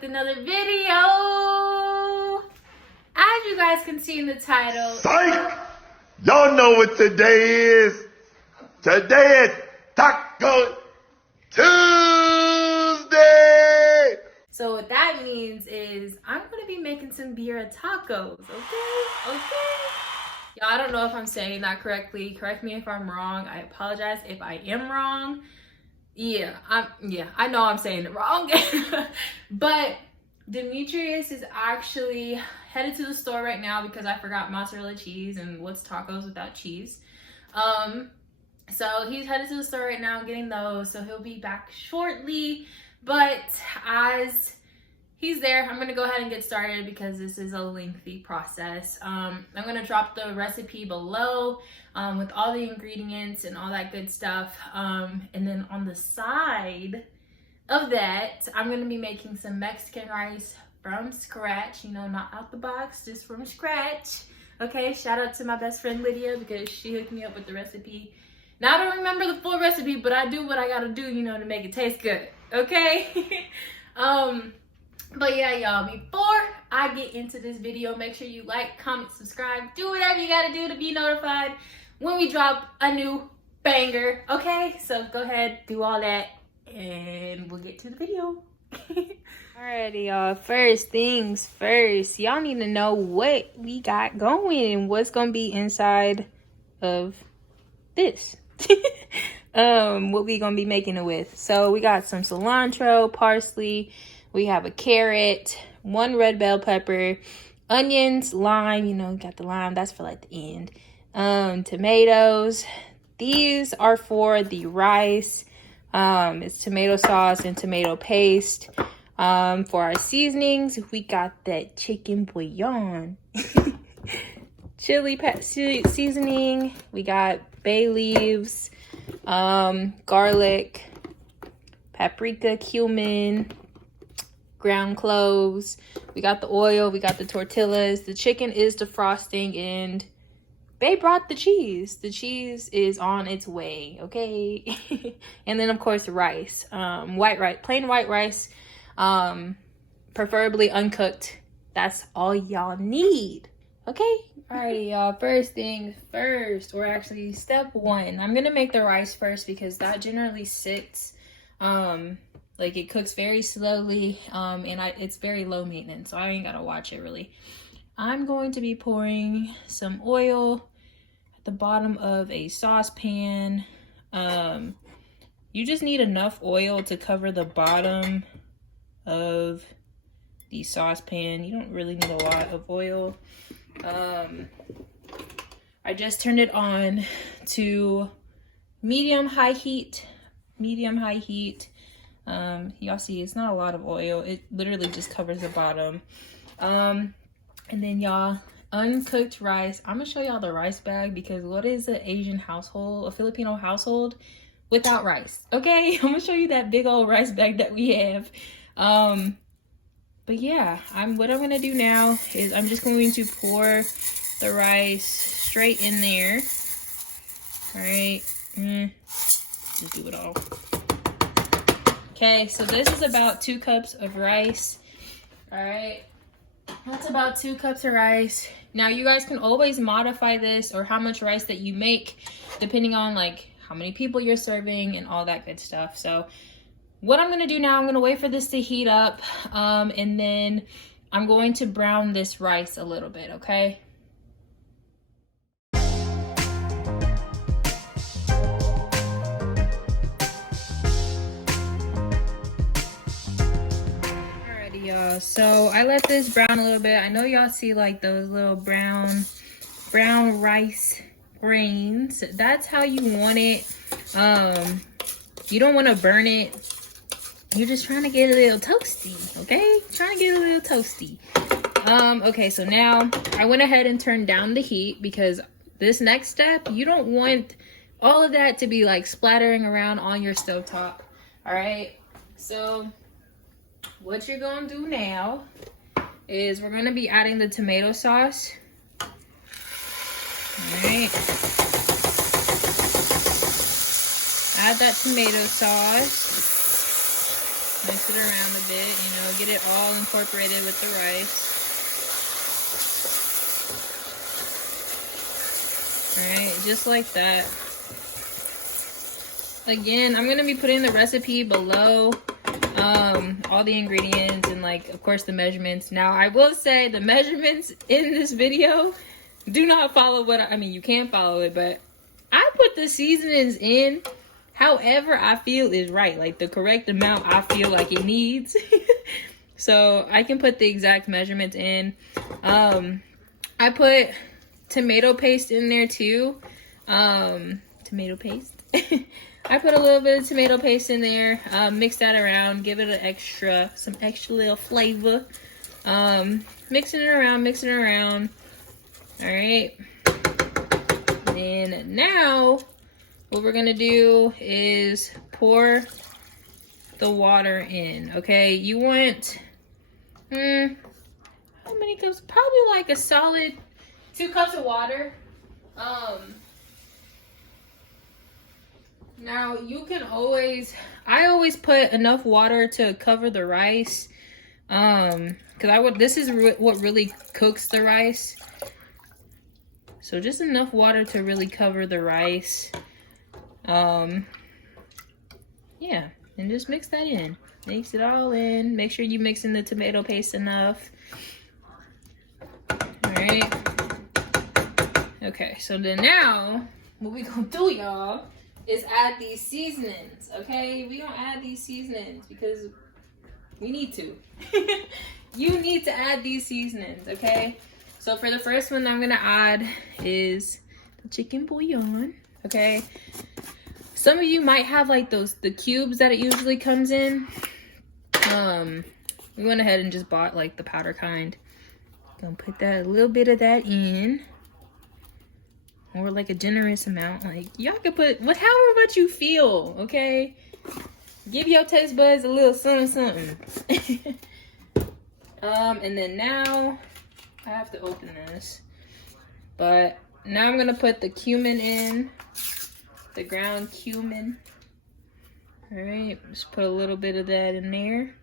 with another video. As you guys can see in the title, Psych! Y'all know what today is. Today is Taco Tuesday. So what that means is I'm gonna be making some birria tacos, okay? Y'all, I don't know if I'm saying that correctly. Correct me if I'm wrong. I apologize if I am wrong. I know I'm saying it wrong. But Demetrius is actually headed to the store right now because I forgot mozzarella cheese, and what's tacos without cheese? So he's headed to the store right now getting those, so he'll be back shortly. But as he's there, I'm gonna go ahead and get started because this is a lengthy process. I'm gonna drop the recipe below with all the ingredients and all that good stuff. And then on the side of that, I'm gonna be making some Mexican rice from scratch, you know, not out the box, just from scratch. Okay, shout out to my best friend Lydia because she hooked me up with the recipe. Now I don't remember the full recipe, but I do what I gotta do, you know, to make it taste good, okay? But yeah, y'all, before I get into this video, make sure you like, comment, subscribe, do whatever you gotta do to be notified when we drop a new banger, okay? So go ahead, do all that, and we'll get to the video. Alrighty, y'all, first things first, y'all need to know what we got going and what's gonna be inside of this. What we gonna be making it with. So we got some cilantro, parsley, we have a carrot, 1 red bell pepper, onions, lime, you know, got the lime, that's for like the end. Tomatoes. These are for the rice. It's tomato sauce and tomato paste. For our seasonings, we got that chicken bouillon. Chili seasoning. We got bay leaves, garlic, paprika, cumin, ground cloves. We got the oil, we got the tortillas. The chicken is defrosting, and they brought the cheese. The cheese is on its way, okay? And then of course rice, white rice, plain white rice, preferably uncooked. That's all y'all need, okay? Alrighty, y'all, first things first, or actually step 1. I'm gonna make the rice first because that generally sits, like it cooks very slowly, and it's very low maintenance, so I ain't gotta watch it really. I'm going to be pouring some oil at the bottom of a saucepan. You just need enough oil to cover the bottom of the saucepan. You don't really need a lot of oil. I just turned it on to medium-high heat. Y'all see it's not a lot of oil. It literally just covers the bottom. And then y'all, uncooked rice. I'm gonna show y'all the rice bag because what is an Asian household, a Filipino household without rice? Okay, I'm gonna show you that big old rice bag that we have. But yeah, what I'm gonna do now is I'm just going to pour the rice straight in there. All right, just do it all. Okay, so this is about 2 cups of rice. All right, that's about 2 cups of rice. Now you guys can always modify this or how much rice that you make depending on like how many people you're serving and all that good stuff. So what I'm gonna do now, I'm gonna wait for this to heat up, and then I'm going to brown this rice a little bit, okay? Alrighty, y'all, so I let this brown a little bit. I know y'all see like those little brown rice grains. That's how you want it. You don't want to burn it. You're just trying to get a little toasty, okay? Trying to get a little toasty. Okay, so now I went ahead and turned down the heat because this next step, you don't want all of that to be like splattering around on your stovetop, all right? So what you're gonna do now is we're gonna be adding the tomato sauce, all right? Add that tomato sauce. Mix it around a bit, you know, get it all incorporated with the rice. Alright, just like that. Again, I'm going to be putting the recipe below, all the ingredients and, like, of course, the measurements. Now, I will say the measurements in this video do not follow what I mean, you can follow it, but I put the seasonings in however I feel is right, like the correct amount I feel like it needs. So I can put the exact measurements in. I put tomato paste in there too. Tomato paste. I put a little bit of tomato paste in there, mix that around, give it some extra little flavor. Mixing it around. All right. And now what we're gonna do is pour the water in. Okay, you want how many cups? Probably like a solid 2 cups of water. Now you can I always put enough water to cover the rice, because this is what really cooks the rice. So just enough water to really cover the rice. Yeah, and just mix that in. Mix it all in. Make sure you mix in the tomato paste enough. All right. Okay, so then now what we gonna do, y'all, is add these seasonings. Okay, we gonna add these seasonings because we need to. You need to add these seasonings. Okay. So for the first one I'm gonna add is the chicken bouillon. Okay. Some of you might have like the cubes that it usually comes in. We went ahead and just bought like the powder kind. Gonna put a little bit of that in. Or like a generous amount. Like y'all can put however much you feel, okay? Give your taste buds a little something. And then now I have to open this. But now I'm gonna put the cumin in. The ground cumin. All right, just put a little bit of that in there.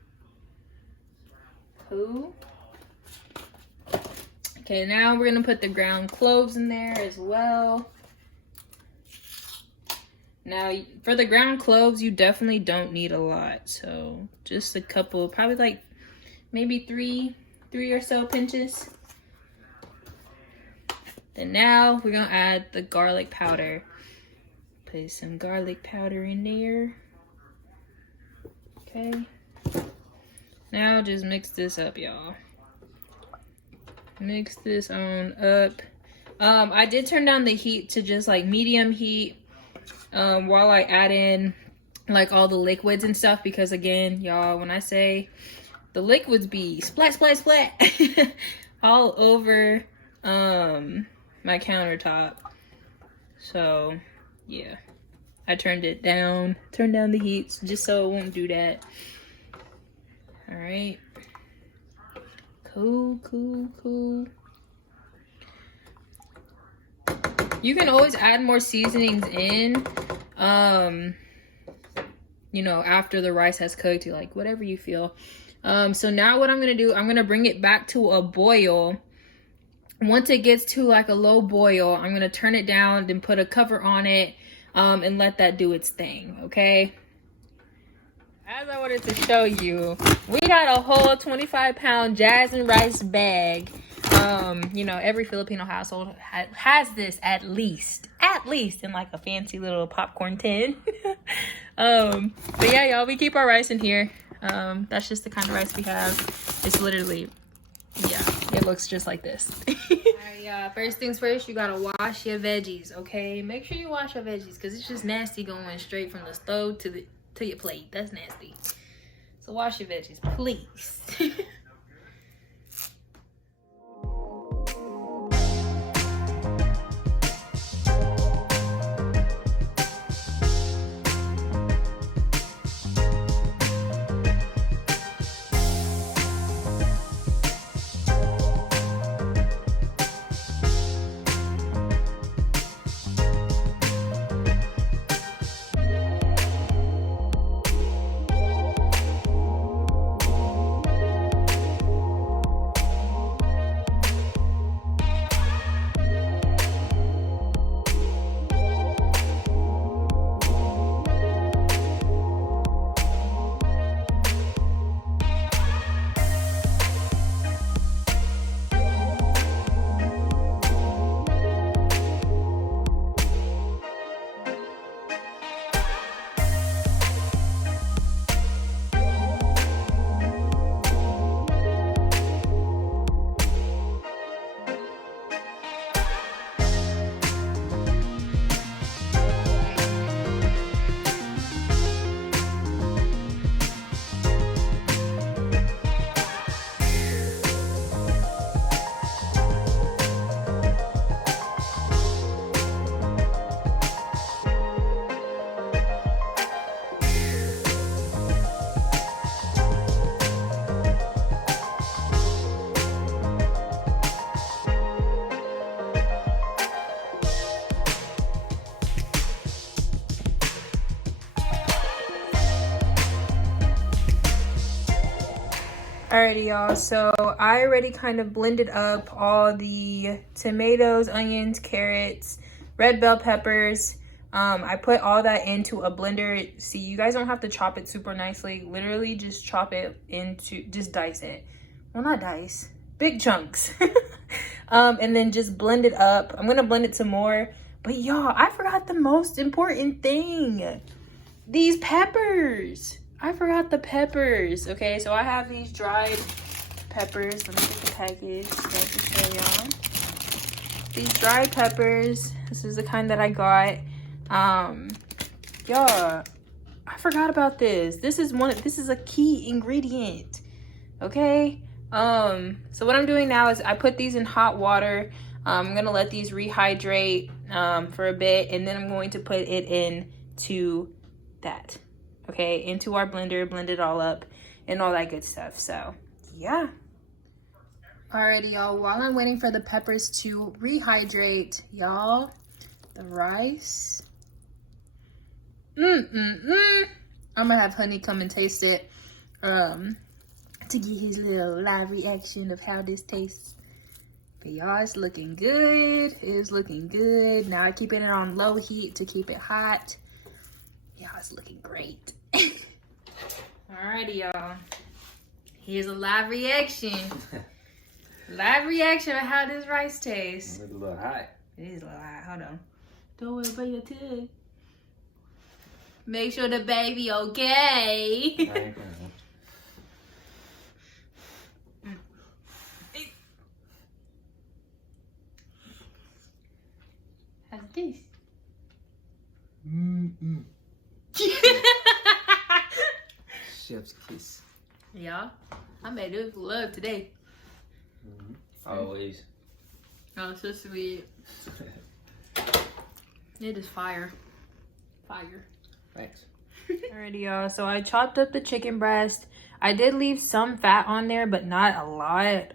Cool. Okay, now we're gonna put the ground cloves in there as well. Now, for the ground cloves, you definitely don't need a lot. So just a couple, probably like maybe three or so pinches. Then now we're gonna add the garlic powder. Put some garlic powder in there. Okay. Now just mix this up, y'all. Mix this on up. I did turn down the heat to just like medium heat while I add in like all the liquids and stuff, because again, y'all, when I say the liquids be splat splat splat all over my countertop. So yeah, I turned down the heat just so it won't do that. All right. Cool. You can always add more seasonings in, you know, after the rice has cooked, like whatever you feel. So now what I'm gonna do, I'm gonna bring it back to a boil. Once it gets to like a low boil, I'm gonna turn it down, then put a cover on it, and let that do its thing, okay? As I wanted to show you, we got a whole 25-pound jasmine rice bag. You know, every Filipino household has this at least in like a fancy little popcorn tin. But yeah, y'all, we keep our rice in here. That's just the kind of rice we have. It's literally, yeah, it looks just like this. Alright, first things first, you gotta wash your veggies, okay? Make sure you wash your veggies because it's just nasty going straight from the stove to your plate. That's nasty. So wash your veggies, please. Alrighty, y'all. So I already kind of blended up all the tomatoes, onions, carrots, red bell peppers. I put all that into a blender. See, you guys don't have to chop it super nicely. Literally just chop it into, just dice it. Well, not dice, big chunks. And then just blend it up. I'm gonna blend it some more. But y'all, I forgot the most important thing. These peppers. I forgot the peppers. Okay, so I have these dried peppers. Let me get the package so I can show y'all. These dried peppers. This is the kind that I got. Y'all, I forgot about this. This is a key ingredient. Okay. So what I'm doing now is I put these in hot water. I'm gonna let these rehydrate for a bit, and then I'm going to put it into that. Okay, into our blender, blend it all up and all that good stuff. So yeah. Alrighty, y'all, while I'm waiting for the peppers to rehydrate, y'all, the rice. I'm gonna have Honey come and taste it to get his little live reaction of how this tastes. But y'all, it's looking good. It is looking good. Now I keep it on low heat to keep it hot. Y'all, it's looking great. Alrighty, y'all. Here's a live reaction. Live reaction of how this rice tastes. It's a little hot. It is a little hot. Hold on. Don't worry about your tongue. Make sure the baby okay. How's this? Chef's kiss. Yeah, I made it with love today. Always. Oh, so sweet. It is fire. Fire. Thanks. Alrighty, y'all. So I chopped up the chicken breast. I did leave some fat on there, but not a lot.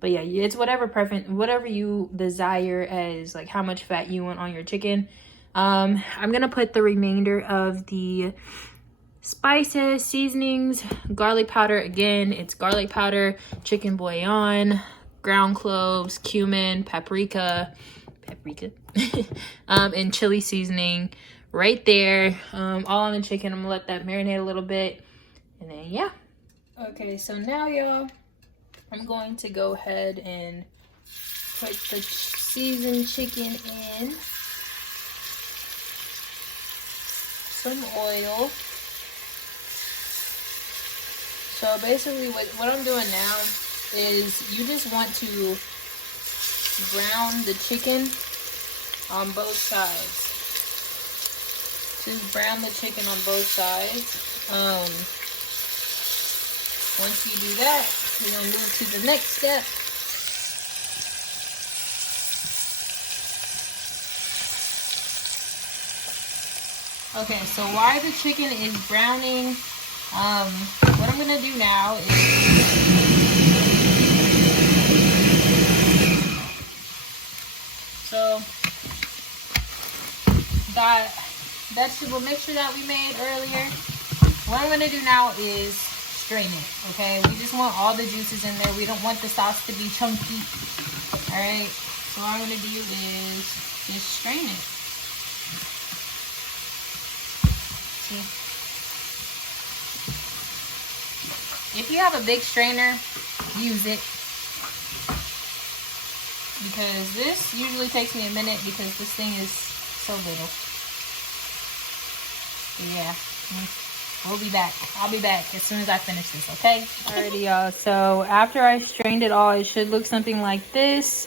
But yeah, it's whatever you desire as like how much fat you want on your chicken. I'm gonna put the remainder of the spices, seasonings, garlic powder. Again, it's garlic powder, chicken bouillon, ground cloves, cumin, paprika, and chili seasoning right there, all on the chicken. I'm gonna let that marinate a little bit, and then yeah. Okay, so now y'all, I'm going to go ahead and put the seasoned chicken in. Some oil. So basically what I'm doing now is you just want to brown the chicken on both sides. Just brown the chicken on both sides. Once you do that, we're gonna move to the next step. Okay, so while the chicken is browning, what I'm gonna do now is that vegetable mixture that we made earlier. What I'm gonna do now is strain it. Okay, we just want all the juices in there. We don't want the sauce to be chunky. All right, so what I'm gonna do is just strain it. See? If you have a big strainer, use it. Because this usually takes me a minute because this thing is so little. So yeah, we'll be back. I'll be back as soon as I finish this, okay? Alrighty, y'all. So after I strained it all, it should look something like this.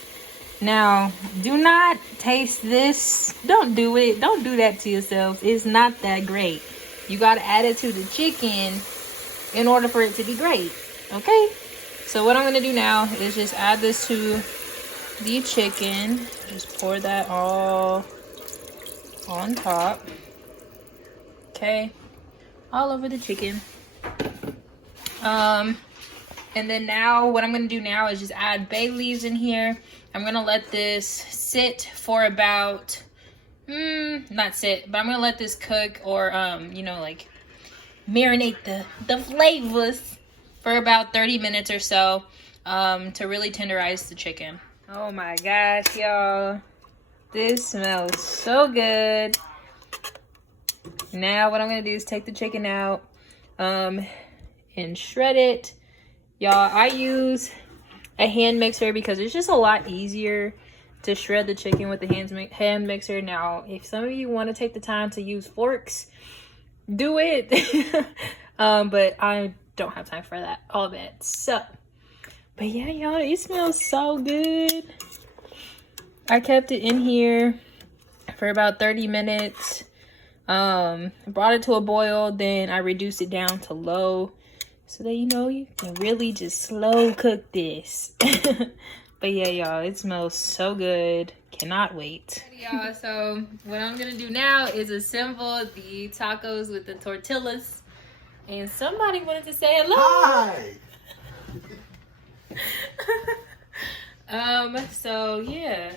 Now, do not taste this. Don't do it. Don't do that to yourself. It's not that great. You got to add it to the chicken in order for it to be great, okay? So what I'm going to do now is just add this to the chicken. Just pour that all on top. Okay, all over the chicken. And then now what I'm gonna do now is just add bay leaves in here. I'm gonna let this sit for about not sit, but I'm gonna let this cook, or you know, like marinate the flavors for about 30 minutes or so to really tenderize the chicken. Oh my gosh, y'all. This smells so good. Now what I'm going to do is take the chicken out and shred it. Y'all, I use a hand mixer because it's just a lot easier to shred the chicken with the hand mixer. Now, if some of you want to take the time to use forks, do it. But I don't have time for that, all that. So, but yeah, y'all, it smells so good. I kept it in here for about 30 minutes. Brought it to a boil, then I reduced it down to low so that you can really just slow cook this. But yeah, y'all, it smells so good. Cannot wait. Y'all, so what I'm gonna do now is assemble the tacos with the tortillas. And somebody wanted to say hello. Hi. So yeah,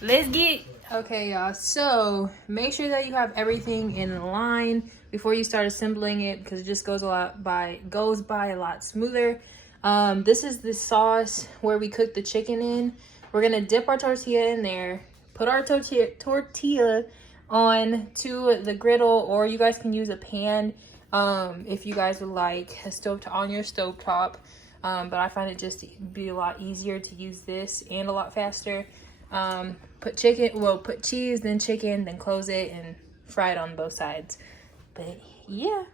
let's get. Okay, y'all, so make sure that you have everything in line before you start assembling it, because it just goes by a lot smoother. This is the sauce where we cook the chicken in. We're gonna dip our tortilla in there, put our tortilla on to the griddle, or you guys can use a pan if you guys would like a on your stovetop. But I find it just to be a lot easier to use this and a lot faster. Put cheese, then chicken, then close it and fry it on both sides. But yeah.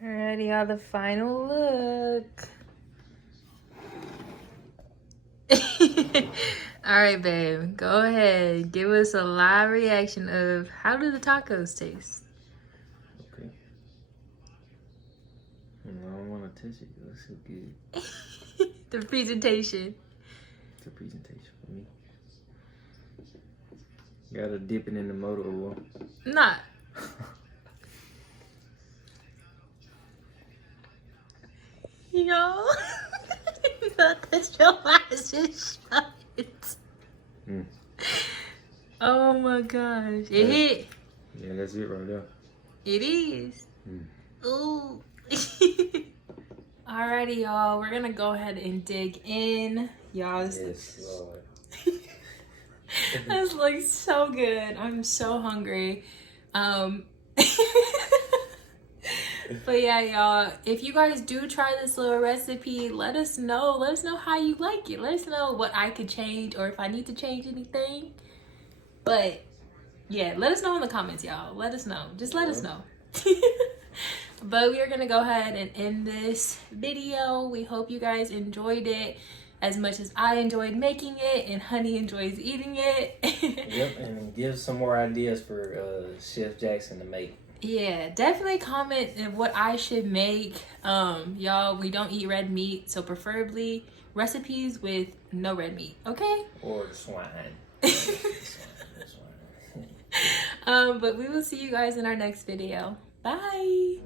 Alrighty, y'all, the final look. Alright, babe, go ahead. Give us a live reaction of how do the tacos taste? Okay. I don't want to touch it. It looks so good. The presentation. It's a presentation for me. Gotta dip it in the motor oil. Nah. Yo. That's your eyes just shut. Oh my gosh. It hit. Yeah, that's it right there. It is. Ooh. Alrighty, y'all. We're gonna go ahead and dig in. Y'all, Yes, Lord. this looks so good. I'm so hungry. But yeah, y'all, if you guys do try this little recipe, let us know. Let us know how you like it. Let us know what I could change or if I need to change anything. But yeah, let us know in the comments, y'all. Let us know. Just let us know. But we are gonna go ahead and end this video. We hope you guys enjoyed it as much as I enjoyed making it and Honey enjoys eating it. Yep, and give some more ideas for Chef Jackson to make. Yeah, definitely comment on what I should make. Y'all, we don't eat red meat, so preferably recipes with no red meat, okay? Or swine. But we will see you guys in our next video. Bye.